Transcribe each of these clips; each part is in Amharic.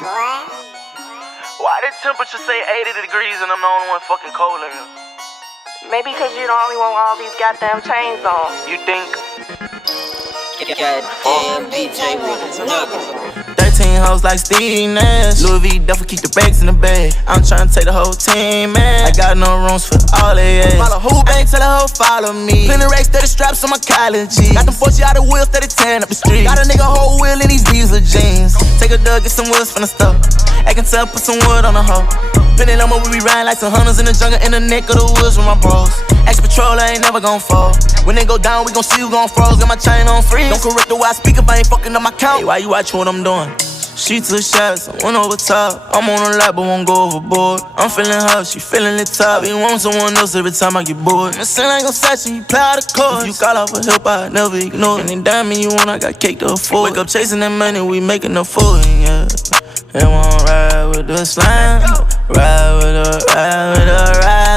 Why the temperature say 80 degrees and I'm the only one fucking cold in here? Maybe because you're the only one with all these goddamn chains on. You think? Goddamn DJ with a nugget. 13 hoes like Steve Nash. Louis V duffel keep the bags in the bag. I'm tryna take the whole team, man. I got no rooms for all they ass. Follow who bank, tell the hoe follow me. Plenty racks, 30 straps on my college G's. Got them 40 out of wheels, 30 tearing up the street. Got a nigga whole wheel in these diesel jeans. Take a dug, get some wheels from the stove. I can tell, put some wood on the hoe. Penny number, we be riding like some hunters in the jungle, in the neck of the woods with my bros. Ex patrol, I ain't never gon' fall. When they go down, we gon' see who gon' froze. Got my chain on freeze. Don't correct the way I speak if I ain't fucking up my count. Hey, why you watch what I'm doing? She took shots, I went over top. I'm on a lot, but won't go overboard. I'm feeling hot, she feeling the top. Be want someone else every time I get bored. It seem like I'm satching, you play out the course. If you call out for help, I never ignore it. Any diamond you want, I got cake to afford. Wake up chasing that money, we making a fool, yeah. They won't ride with the slime. Ride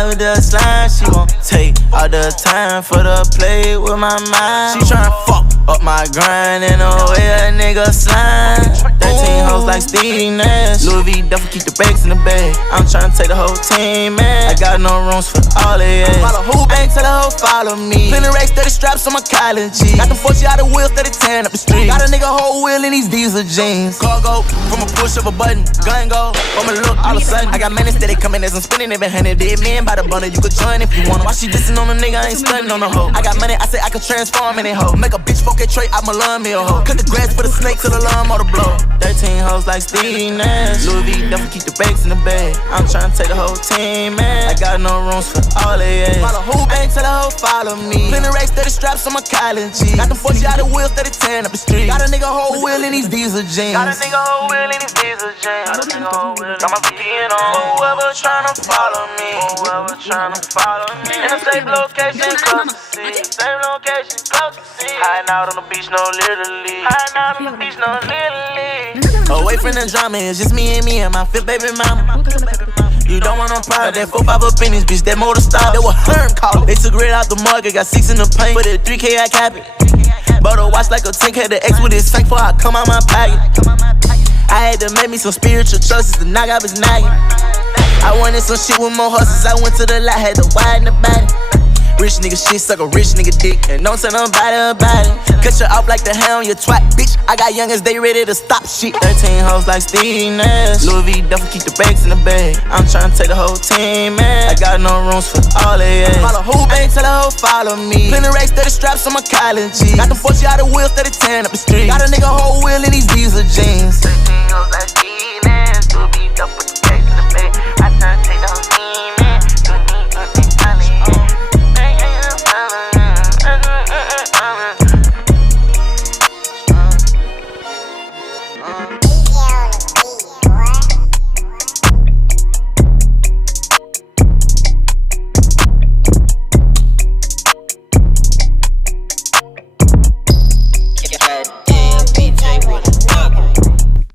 with the slime. She won't take all the time for the play with my mind. She tryna fuck up my grind in a way a nigga slime. 13 hoes like Steve Nash. Louis V duffel keep the bags in the bag. I'm tryna take the whole team, man. I got no rooms for all they ass. Follow who bank, tell the hoe follow me. Plenty racks, 30 straps on my college G's. Got them 40 out of wheels, 30 tearing up the street. Got a nigga whole wheel in these diesel jeans. Cargo from a push of a button. Gun go from a look all of a sudden. I got minutes that they coming as I'm spinning every 100 dead men by the bundle. You could join if you wanna. Why she dissing on a nigga? I ain't stunning on a hoe. I got money, I say I could transform in a hoe. Make a bitch fuck a trait, I'm a love me a hoe. Cut the grass for the snake till the lawn or the blow. 13 hoes like Steve Nash. Louis V duffel keep the bags in the bag. I'm tryna take the whole team, man. I got no rooms for all they ass. Follow who bank, tell the hoe follow me. Plenty racks, 30 straps on my college G's. Got them 40 out of wheels, 30 tearing up the street. Got a nigga whole wheel in these diesel jeans. Got a nigga whole wheel in these diesel jeans. Got a nigga whole wheel. Got my VPN on. Whoever tryna follow me. Whoever tryna follow me. In the same location, close to see. Same location, close to see. Hiding out on the beach, no literally. Hiding out on the beach, no literally. Away from the drama, it's just me and my fifth baby mama. You don't want no pride, that 4-5 up in this bitch, that motor style. They were Herm call. They took red out the market, got 6 in the paint. For the 3K, I cap it. Bought a watch like a 10K, had the X with his sank before I come out my pocket. I had to make me some spiritual choices to knock out his nagging. I wanted some shit with more horses, I went to the lot, had to widen the body. Rich nigga shit, suck a rich nigga dick, and don't tell nobody about it. Cut you off like the hell on your twat, bitch. I got youngins, they ready to stop shit. 13 hoes like Steve Nash. Louis V duffel keep the bags in the bag. I'm tryna take the whole team, man. I got no rooms for all they ass. Follow who bank, tell the hoe follow me. Plenty racks, 30 straps on my college G's. Got them 40 out of wheels, 30 tearing up the street. Got a nigga whole wheel in these diesel jeans. 13 hoes like Steve Nash. Louis V duffel keep the bags in the bag. I tryna take the whole team, man. Goddamn DJ with a nugget.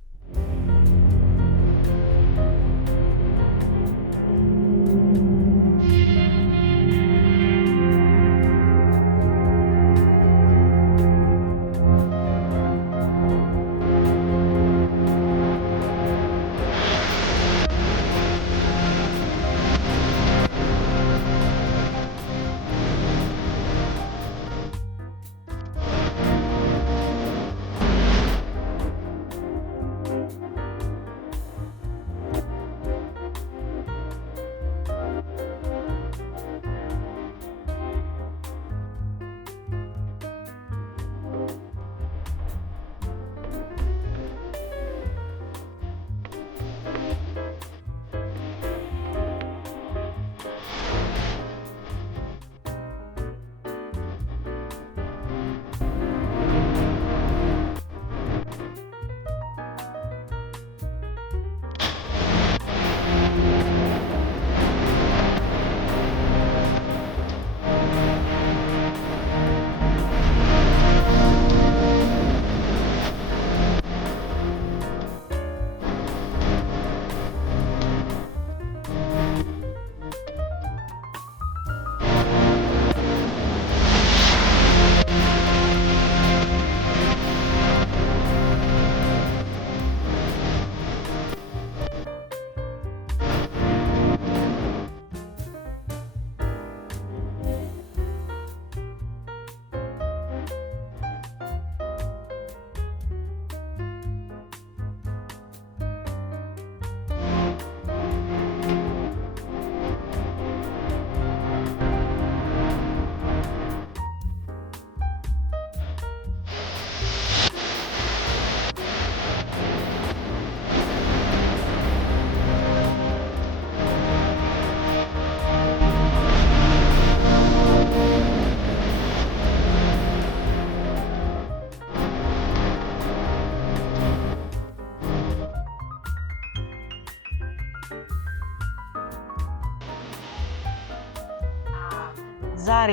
ዛሬ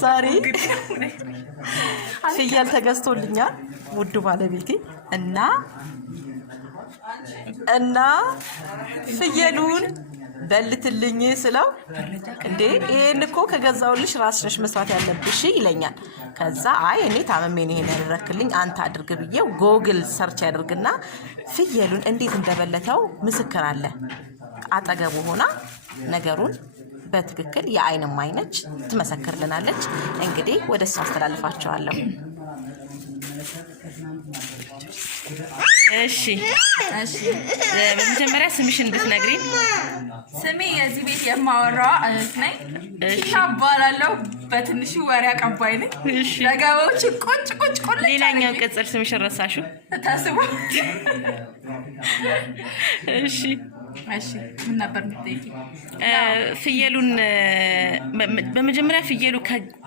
ዛሬ ፍየል ተገዝቶልኛል ውዱ ባለቤቴ እና ፍየሉን በልትልኝ ስለው እንዴ ይሄን እኮ ከገዛውልሽ ራስሽ መስራት ያለብሽ ይለኛል። ከዛ አይ እኔ ታመሜ ነው ይሄን ያደረክልኝ አንተ አድርግ ብዬው ጎግል ሰርች ያደርግና ፍየሉን እንዴት እንደበለተው ምስክር አለ አጠገቡ ሆና ነገሩን በትክክል የአይንም አይነች ትመሰክርልናለች። እንግዲህ ወደሱ አስተላልፋቸዋለሁ። እሺ በመጀመሪያ ስምሽን እንድትነግሪኝ። ስሜ የዚህ ቤት የማወራው እህት ነኝ። ታባላለሁ በትንሹ ወሬ አቀባይ ነኝ። ለገባዎች ቁጭ ሌላኛው ቅጽል ስምሽን ረሳሽው? ታስቡ። እሺ ምን ነበር የምትጠይቂኝ? ፍየሉን በመጀመሪያ ፍየሉ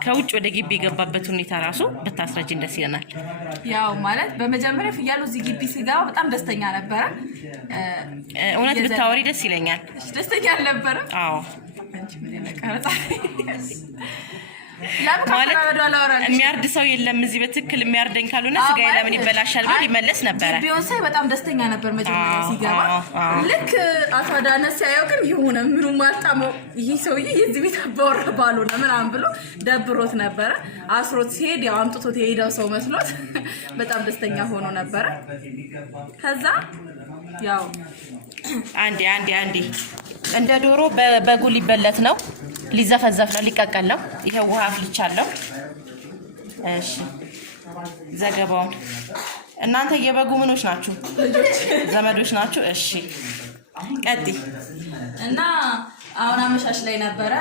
ከውጭ ወደ ግቢ የገባበት ሁኔታ ራሱ ብታስረጅኝ ደስ ይለናል። ያው ማለት በመጀመሪያ ፍየሉ እዚህ ግቢ ሲገባ በጣም ደስተኛ ነበረ። እውነት ብታወሪ ደስ ይለኛል። ደስተኛ አልነበረ? አዎ አንቺ ምን ለቀረጣ የሚያርድ ሰው የለም እዚህ በትክክል የሚያርደኝ ካልሆነ ስጋዬ ለምን ይበላሻል ብሎ ይመለስ ነበር። ቢዮንሳይ በጣም ደስተኛ ነበር መጀመሪያ ሲገባ። ልክ አቶ አዳነ ሲያየው ግን የሆነ ምኑ ማጣመው ይሄ ሰውዬ የዚህ ቤት አባወራ ባልሆነ ምናምን ብሎ ደብሮት ነበረ። አስሮት ሲሄድ ያው አምጥቶት የሄደው ሰው መስሎት በጣም ደስተኛ ሆኖ ነበረ። ከዛ ያው አንዴ እንደ ዶሮ በጉል ይበለት ነው ሊዘፈዘፍ ነው ሊቀቀል ነው። ይሄ ውሃ አፍልቻለሁ። እሺ ዘገባውን እናንተ የበጉ ምኖች ናችሁ? ዘመዶች ናችሁ? እሺ ቀጥይ። እና አሁን አመሻሽ ላይ ነበረ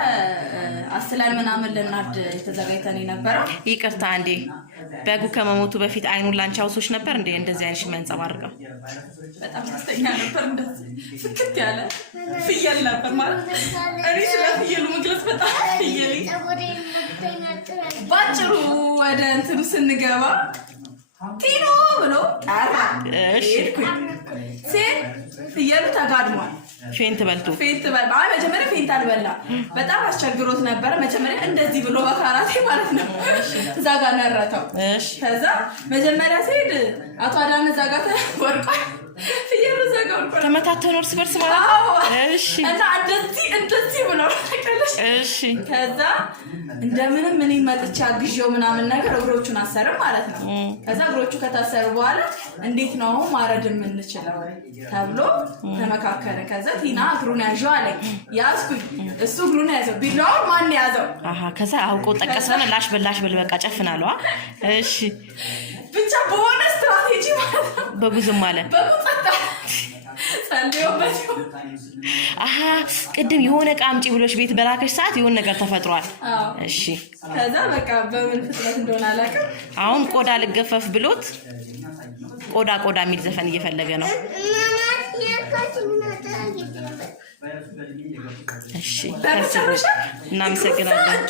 አስላል ምናምን ልናርድ ተዘጋጅተን ነበረ። ይቅርታ አንዴ በጉ ከመሞቱ በፊት አይኑን ላንቺ አውሶሽ ነበር እንዴ? እንደዚህ አይነሽ መንጸባርቀው በጣም ደስተኛ ነበር። እንደዚህ ፍክት ያለ ፍየል ነበር ማለት እኔ ስለ ፍየሉ መግለጽ በጣም ፍየል ባጭሩ ወደ እንትኑ ስንገባ ቲኖ ብሎ አራ እሺ ሴት ፍየሉ ተጋድሟል። ፌንት በልቶ አይ መጀመሪያ ፌንት አልበላ በጣም አስቸግሮት ነበር። መጀመሪያ እንደዚህ ብሎ በካራቴ ማለት ነው እዛ ጋር ነረተው። ከዛ መጀመሪያ ሲሄድ አቶ አዳነ እዛ ጋር ወድቋል። ፍየሉ እዛ ጋር ወድቋል። ተመታተኑ እርስ በርስ ማለት ነው። እሺ እና እንደዚህ ብሎ ተቀለሽ። እሺ ከዛ እንደምንም ምን መጥቻ ግዢው ምናምን ነገር እግሮቹን አሰረ ማለት ነው። ከዛ እግሮቹ ከታሰሩ በኋላ እንዴት ነው ማረድ የምንችለው ተብሎ ተመካከረ። ከዛ ቲና እግሩን ያዥው አለኝ። ያዝኩኝ። እሱ እግሩን ያዘው። ቢላው ማን ያዘው? ከዛ አውቆ ጠቀሰና ላሽ በል በቃ ጨፍናለዋ። እሺ ብቻ በሆነ ስትራቴጂ ማለት ነው በጉዝም ማለት በቁጣጣ ሰንዴውበት ቅድም የሆነ ዕቃ አምጪ ብሎሽ ቤት በላከሽ ሰዓት የሆነ ነገር ተፈጥሯል። እሺ ከዛ በቃ በምን ፍጥነት እንደሆነ አላውቅም። አሁን ቆዳ ልገፈፍ ብሎት ቆዳ የሚል ዘፈን እየፈለገ ነው። እሺ እናመሰግናለን።